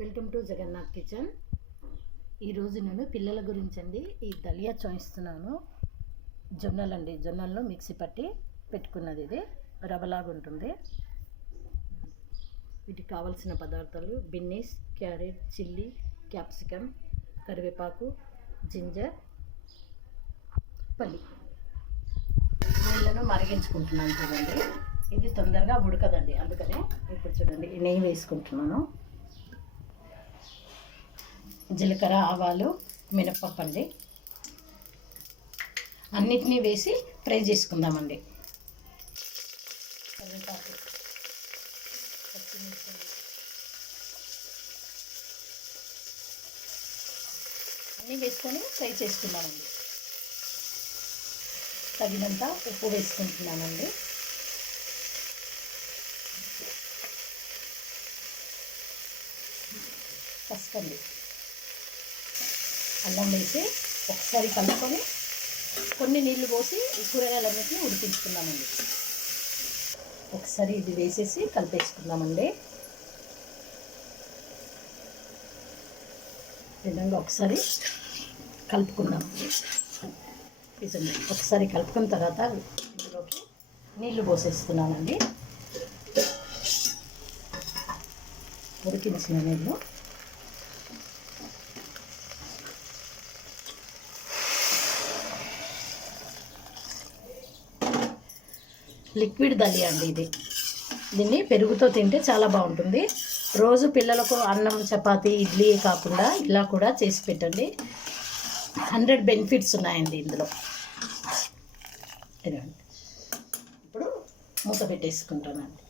Welcome to Jagannadh kitchen. ఈరోజు నేను పిల్లల గురించి అండి ఈ దలియా చూపిస్తున్నాను. జొన్నలండి, జొన్నలను మిక్సీ పట్టి పెట్టుకున్నది. ఇది రవ్వలాగా ఉంటుంది. వీటికి కావాల్సిన పదార్థాలు బిన్నీస్, క్యారెట్, చిల్లీ, క్యాప్సికమ్, కరివేపాకు, జింజర్, పల్లి. నీళ్ళను మరిగించుకుంటున్నాను చూడండి. ఇది తొందరగా ఉడకదండి, అందుకనే ఇప్పుడు చూడండి నెయ్యి వేసుకుంటున్నాను. జీలకర్ర, ఆవాలు, మినపప్పు అండి, అన్నిటినీ వేసి ఫ్రై చేసుకుందామండి. కరివేపాకు, పచ్చిమిర్చి అన్నీ వేసుకొని ఫ్రై చేసుకుందామండి. తగినంత ఉప్పు వేసుకుంటున్నానండి. పసుపు అండి, అల్లం వేసి ఒకసారి కలుపుకొని కొన్ని నీళ్లు పోసి కూరగాయలన్నింటినీ ఉడికించుకుందామండి. ఒకసారి ఇది వేసేసి కలిపేసుకుందామండి. విధంగా ఒకసారి కలుపుకుందాం. నిజంగా ఒకసారి కలుపుకున్న తర్వాత ఇందులోకి నీళ్లు పోసేస్తున్నానండి. ఉడికించిన నీళ్ళు లిక్విడ్ దలియా అండి. దీన్ని పెరుగుతో తింటే చాలా బాగుంటుంది. రోజు పిల్లలకు అన్నం, చపాతీ, ఇడ్లీ కాకుండా ఇలా కూడా చేసి పెట్టండి. 100 బెనిఫిట్స్ ఉన్నాయండి ఇందులో. ఇప్పుడు మూత పెట్టేసుకుంటానండి.